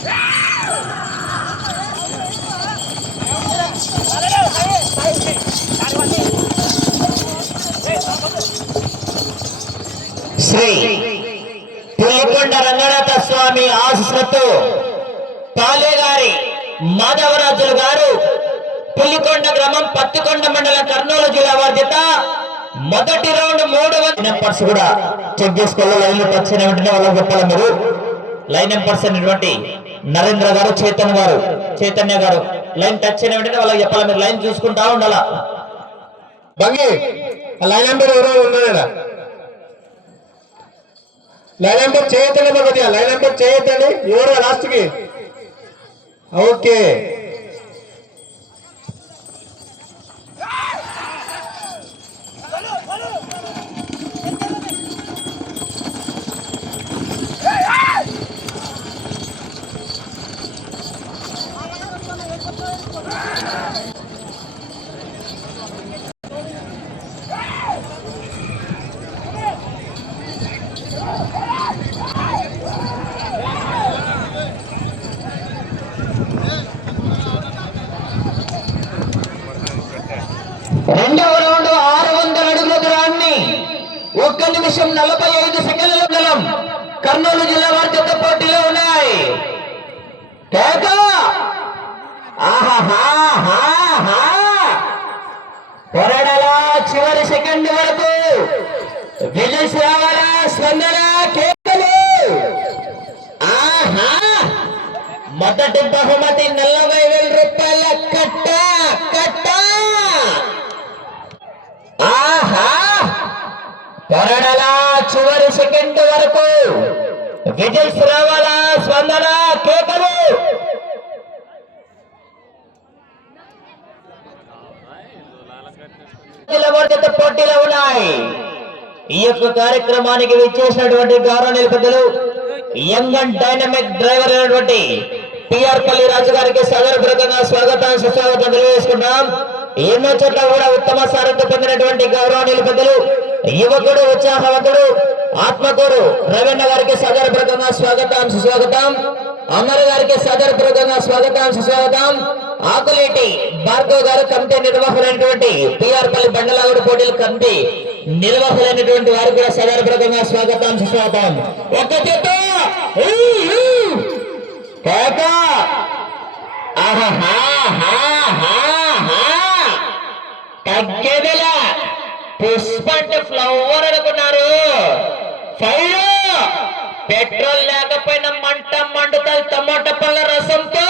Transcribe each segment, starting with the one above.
శ్రీ పులికొండ రంగనాథ స్వామి ఆశీస్సులతో పాలేగారి మాధవరాజులు గారు పులికొండ గ్రామం పత్తికొండ మండలం కర్నూలు జిల్లా వారి చేత మొదటి రౌండ్ 300 నెంబర్స్ కూడా చెక్ చేసుకోవాలి. లైన్ టచ్ అయిన వెంటనే వాళ్ళకి చెప్పాలి. మీరు లైన్ నెంబర్స్ అయినటువంటి నరేంద్ర గారు చైతన్య గారు లైన్ టచ్ అయిన వెంటనే వాళ్ళకి చెప్పాలి. మీరు లైన్ చూసుకుంటా ఉండాలా. బంగి లైన్ నెంబర్ ఎవరో ఉన్నాడా? లైన్ నెంబర్ చేయొద్దండి. కొద్దిగా లైన్ నెంబర్ చేయొద్దండి. ఎవరో లాస్ట్ కి. ఓకే, రెండవ రౌండ్ 600 అడుగుల దూరాన్ని 1 నిమిషం 45 సెకండ్ల దూరం కర్నూలు జిల్లా వారి చేత పోటీలో ఉన్నాయి. పొరడల చివరి సెకండ్ వరకు విజిల్స్ రావాలా, స్పందన కేకలు. మొదటి బహుమతి 40,000 రూపాయల కట్ట. పొరడల చివరి సెకండ్ వరకు విజిల్స్ రావాలా, స్పందన కేకలు. పోటీలో ఉన్నాయి. ఈ యొక్క కార్యక్రమానికి విచ్చేసినటువంటి గౌరవనీయుల పెద్దలు యంగ్ అండ్ డైనమిక్ డ్రైవర్ అయినటువంటి పిఆర్ పల్లి రాజు గారికి సగర్భంగా స్వాగతం సుస్వాగతం తెలియజేసుకున్నాం. ఎన్నో చోట్ల కూడా ఉత్తమ సారథ్యం పొందినటువంటి గౌరవనీయుల పెద్దలు యువకుడు, ఉత్సాహవంతుడు, ఆత్మకూరు రవీణ గారికి సగర్భంగా స్వాగతం సుస్వాగతం. అమర్ గారికి సగర్భంగా స్వాగతం సుస్వాగతం. ఆకులేటి భార్గవ్ గారు కమిటీ నిర్వాహకులైనటువంటి పిఆర్ పల్లి బండలాగుడు పోటీల కమిటీ నిర్వాహకులైనటువంటి వారికి కూడా సగర్భంగా స్వాగతం సుస్వాగతం. ఒక చేత తగ్గేదల పుష్ప అంటే ఫ్లవర్ అనుకున్నారు. ఫైర్ పెట్రోల్ లేకపోయినా మంట మండుతుంది టమాటా పళ్ళ రసంతో.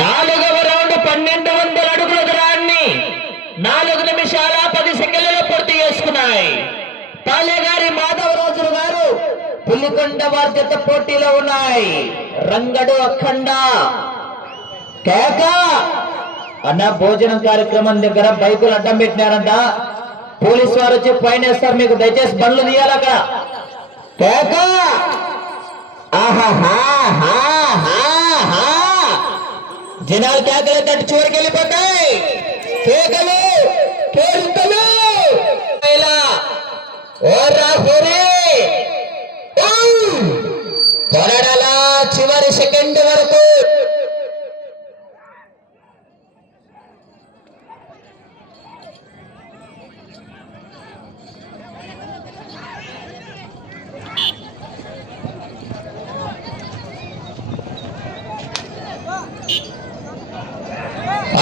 నాలుగవ రౌండ్ 1200 అడుగుల దూరాన్ని 4 నిమిషాల 10 సెకండ్లలో పూర్తి చేసుకున్నాయి. పాలేగారి మాధవరాజులు గారు పులికొండ వారి చేత పోటీలో ఉన్నాయి. రంగడు అఖండ కేక అన్న భోజనం కార్యక్రమం దగ్గర బైకులు అడ్డం పెట్టినారంట. పోలీసు వారు వచ్చి పైన వేస్తారు. మీకు దయచేసి బండ్లు తీయాలి అక్కడ. కేక జనాలు కేకలు తట్టు చివరికి వెళ్ళిపోతాయి. కేకలు కేరింతలు పొరడల చివరి సెకండ్ వరకు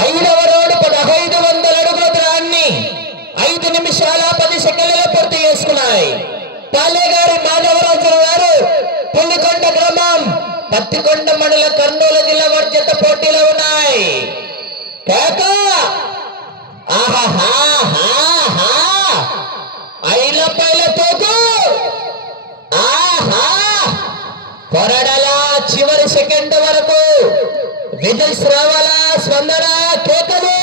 ఐదవ రౌండ్ 1500 అడుగుల దూరాన్ని 5 నిమిషాల 10 సెకండ్లలో పూర్తి చేసుకున్నాయి. పాలేగారి మాధవరాజులు గారు పులికొండ గ్రామం పత్తికొండ మండల కర్నూలు జిల్లా వారి చేత పోటీలో ఉన్నాయి. ఐల పైల తోకు పొరడల చివరి సెకండ్ వరకు విజిల్స్ రావాలా, స్పందన కేకలు.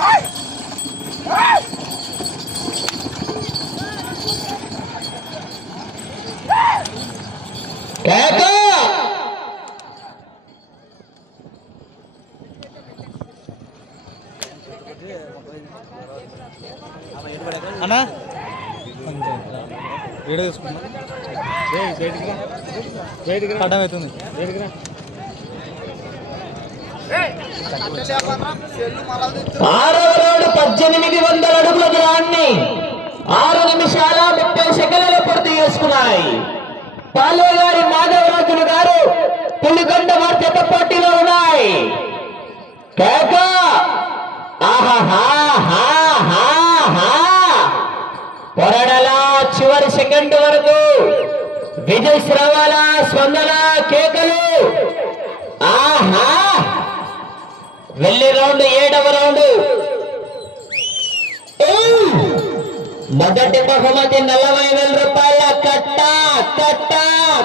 Hey! అన్నా వీడియో తీసుకున్నా పడ్డం అవుతుంది. ఆరవ రౌండ్ 1800 అడుగుల దూరాన్ని 6 నిమిషాల 30 సెకండ్లలో పూర్తి చేసుకున్నాయి. పాలేగారి మాధవరాజులు గారు పులికొండ వారి జత పోటీలో ఉన్నాయి. కేక పొరడల చివరి సెకండ్ వరకు విజయ్ శ్రవాల స్పందన కేకలు. ఆహా వెళ్ళి రౌండ్ 7వ రౌండ్. మొదటి బహుమతి 40,000 రూపాయల కట్ట కట్ట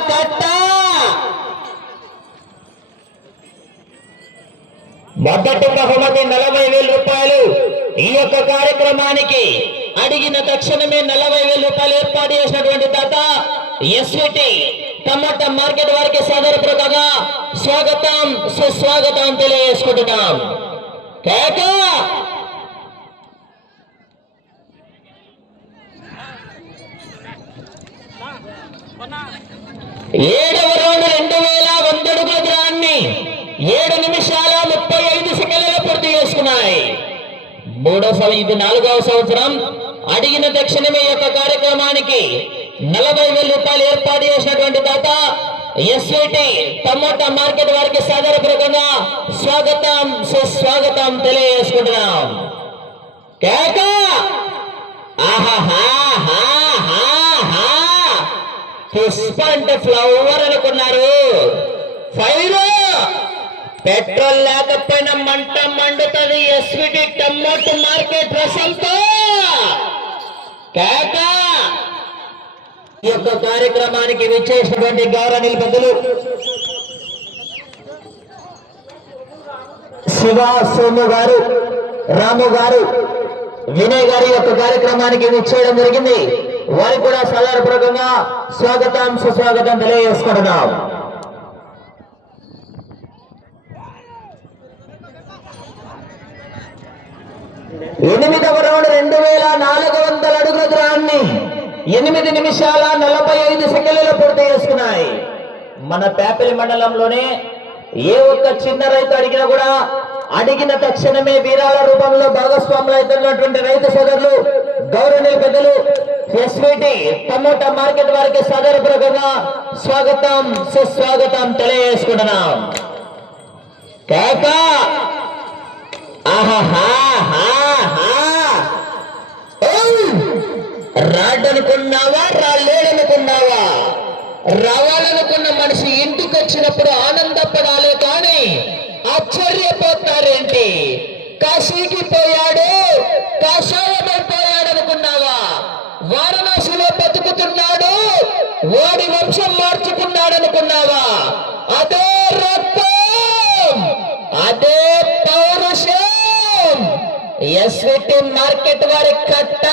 కట్ట. మొదటి బహుమతి 40,000 రూపాయలు. ఈ యొక్క కార్యక్రమానికి అడిగిన తక్షణమే 40,000 రూపాయలు ఏర్పాటు చేసినటువంటి దాత ఎస్విటి టమాటా మార్కెట్ వారికి సాదరపూర్వకంగా స్వాగతం సుస్వాగతం తెలియజేసుకుంటున్నాం. కేక 7వ రౌండ్ 2100 అడుగుల దూరాన్ని 7 నిమిషాల 35 సెకండ్లలో పూర్తి చేసుకున్నాయి. ఇది 4వ సంవత్సరం. అడిగిన తక్షణమే యొక్క కార్యక్రమానికి 40,000 రూపాయలు ఏర్పాటు చేసినటువంటి దాత ఎస్ఐటి టమోటా మార్కెట్ వారికి సాదరపూర్వకంగా స్వాగతం సుస్వాగతం తెలియజేసుకుంటున్నాం. కేక పుష్ప అంటే ఫ్లవర్ అనుకున్నారు. ఫైర్ పెట్రోల్ లేకపోయినా మంట మండుతుంది ఎస్విటి టమోటా మార్కెట్ రసంతో. కేక ఈ యొక్క కార్యక్రమానికి విచ్చేసినటువంటి గౌరవనీయులు పెద్దలు శివ సోము గారు, రాము గారు, వినయ్ గారి యొక్క కార్యక్రమానికి విచ్చేయడం జరిగింది. వారికి కూడా సాదరపూర్వకంగా స్వాగతం సుస్వాగతం తెలియజేసుకుంటున్నాం. ఎనిమిదవ రౌండ్ 2400 అడుగుల దూరాన్ని 8 నిమిషాల 45 సెకండ్లలో పూర్తి చేసుకున్నాయి. మన పేపలి మండలంలోనే ఏ ఒక్క చిన్న రైతు అడిగినా కూడా అడిగిన తక్షణమే వీరాల రూపంలో భాగస్వాములు అవుతున్నటువంటి రైతు సోదరులు గౌరవనీయ పెద్దలు ఎస్విటి టమోటా మార్కెట్ వారికి సాదరపూర్వకంగా స్వాగతం సుస్వాగతం తెలియజేసుకుంటున్నాం. కేక రాడనుకున్నావా రాలేడనుకున్నావా? రావాలనుకున్న మనిషి ఇంటికి వచ్చినప్పుడు ఆనందపడాలే కానీ ఆశ్చర్యపోతారేంటి? కాశీకి పోయాడు కాషాయమైపోయాడు అనుకున్నావా? వారణాసిలో బతుకుతున్నాడు వాడి వంశం మార్చుకున్నాడు అనుకున్నావా? అదే రక్తం అదే పౌరుషం ఎస్విటి మార్కెట్ వారి కట్ట.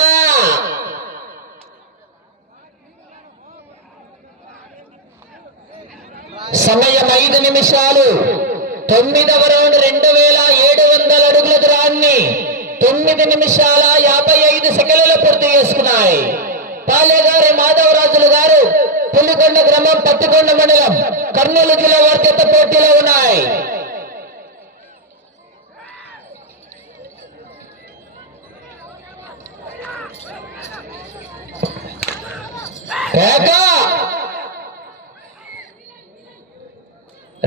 సమయం 5 నిమిషాలు. 9వ రౌండ్ 2700 అడుగుల దూరాన్ని 9 నిమిషాల 55 సెకండ్లలో పూర్తి చేసుకున్నాయి. పాలేగారి మాధవరాజులు గారు పులికొండ గ్రామం పత్తికొండ మండలం కర్నూలు జిల్లా వారి జత పోటీలో ఉన్నాయి.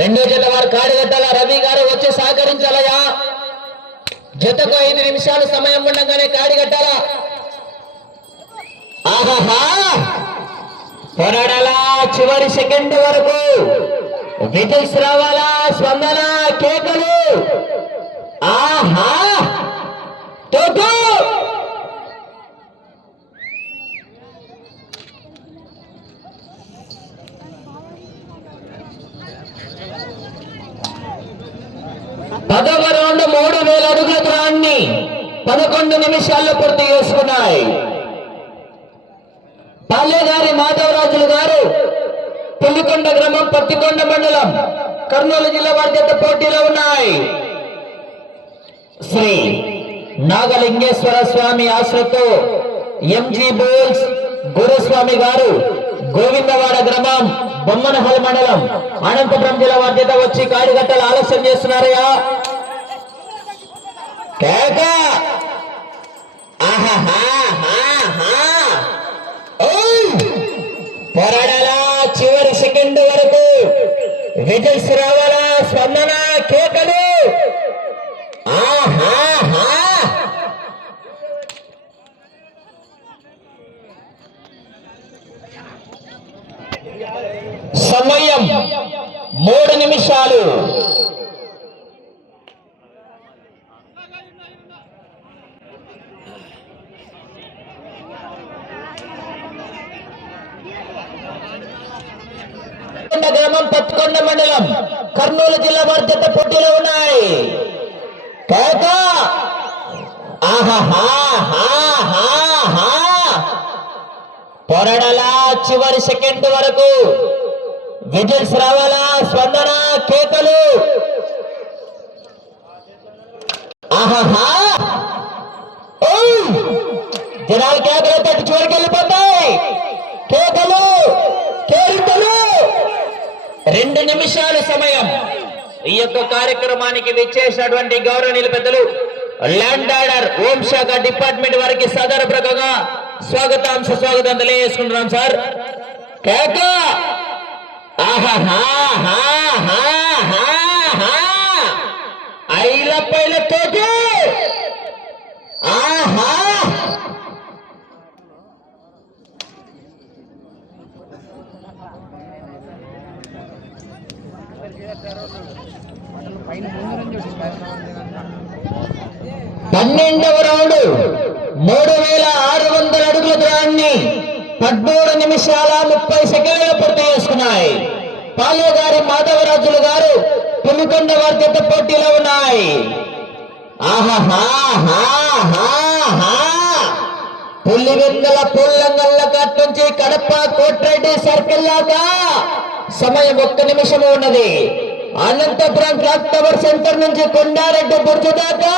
రెండో జత వారు కాడిగట్టాల రవి గారు వచ్చి సహకరించాలయా. జతకు 5 నిమిషాలు సమయం ఉండగానే కాడిగట్టాలా. ఆహాహా పోరాడాలా చివరి సెకండ్ వరకు విజయ్ రావాలా స్పందన కేకలు. ఆహా తోటు 10వ రౌండ్ 3000 అడుగుల దూరాన్ని 11 నిమిషాల్లో పూర్తి చేసుకున్నాయి. పాలేగారి మాధవరాజులు గారు పులికొండ గ్రామం పత్తికొండ మండలం కర్నూలు జిల్లా వారి జత పోటీలో ఉన్నాయి. శ్రీ నాగలింగేశ్వర స్వామి ఆశ్రతో ఎంజీ బోల్స్ గురుస్వామి గారు గోవిందవాడ గ్రామం బొమ్మనహల్ మండలం అనంతపురం జిల్లా బాధ్యత వచ్చి కాడిగట్టలు ఆలస్యం చేస్తున్నారయ్యా. కేక పోరాడాలా చివరి సెకండ్ వరకు విజిల్స్ రావాలా స్పందన కేకలు సమయం 3 నిమిషాలు. గ్రామం పత్కొండ మండలం కర్నూలు జిల్లా బాధ్యత పోటీలో ఉన్నాయి. పోరాడాలా చివరి సెకండ్ వరకు విజిల్స్ రావాలా స్పందన కేకలు జనాలు కేకలు తట్టి చివరికి వెళ్ళిపోతాయి. కేకలు కేరింతలు 2 నిమిషాల సమయం. ఈ యొక్క కార్యక్రమానికి విచ్చేసినటువంటి గౌరవనీయుల పెద్దలు ల్యాండ్ ఆర్డర్ హోంశాఖ డిపార్ట్మెంట్ వారికి సదరప్రకంగా స్వాగతం సుస్వాగతం తెలియజేసుకుంటున్నాం సార్. కేక ఐల పైల తోటి పన్నెండవ రౌండ్ 3600 అడుగుల దూరాన్ని 13 నిమిషాల 30 సెకండ్లు పూర్తి చేసుకున్నాయి. పాలేగారి మాధవరాజులు గారు పులికొండ వారి జత పోటీలో ఉన్నాయి. పుల్లివెందల పుల్లంగల్ల కట్ నుంచి కడప కోట్రెడ్డి సర్కిల్ లాగా సమయం 1 నిమిషము ఉన్నది. అనంతపురం క్లాక్ టవర్ సెంటర్ నుంచి కొండారెడ్డి బుర్జు దాకా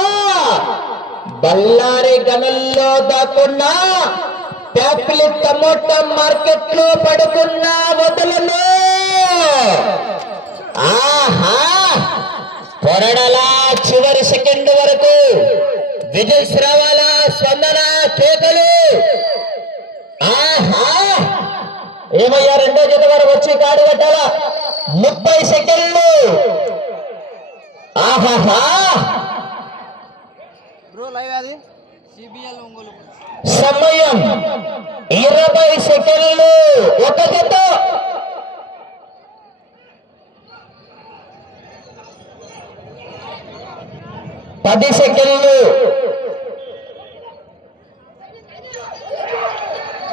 బళ్ళారి గనుల్లో దాక్కున్నా ప్యాపిలి టమోటా మార్కెట్ లో పడుకున్న వదలను పొరడలా చివరి సెకండ్ వరకు విజిల్స్ రావాలా స్పందన కేకలు ఏమయ్యా రెండో జత వారు వచ్చి కాడు కట్టాలా 30 సెకండ్లు సమయం 20 సెకండ్లు. ఒక జత 10 సెకండ్లు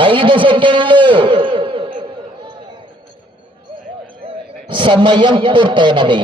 5 సెకండ్లు సమయం పూర్తయినది.